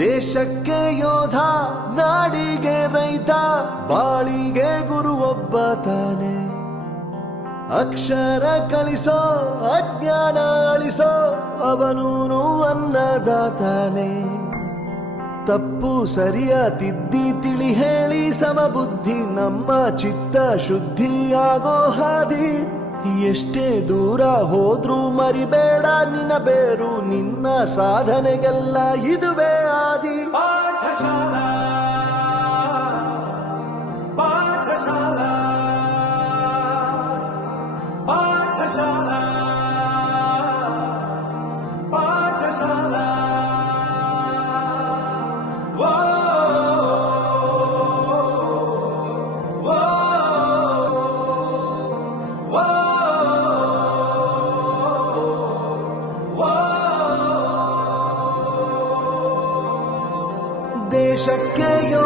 ದೇಶಕ್ಕೆ ಯೋಧ, ನಾಡಿಗೆ ರೈತ, ಬಾಳಿಗೆ ಗುರು ಒಬ್ಬ ತಾನೆ. ಅಕ್ಷರ ಕಲಿಸೋ, ಅಜ್ಞಾನ ಅಳಿಸೋ, ಅವನೂನು ಅನ್ನದಾತಾನೆ. ತಪ್ಪು ಸರಿಯ ತಿದ್ದಿ ತಿಳಿ ಹೇಳಿ ಸಮಬುದ್ಧಿ ನಮ್ಮ ಚಿತ್ತ ಶುದ್ಧಿಯಾಗೋ ಹಾದಿ. ಎಷ್ಟೇ ದೂರ ಹೋದ್ರೂ ಮರಿಬೇಡ ನಿನ್ನ ಬೇರು, ನಿನ್ನ ಸಾಧನೆಗೆಲ್ಲ ಇದುವೇ ಆದಿ. ಪಾಠಶಾಲಾ ಪಾಠಶಾಲಾ ಪಾಠಶಾಲಾ ಪಾಠಶಾಲಾ. ದೇಶಕ್ಕೆ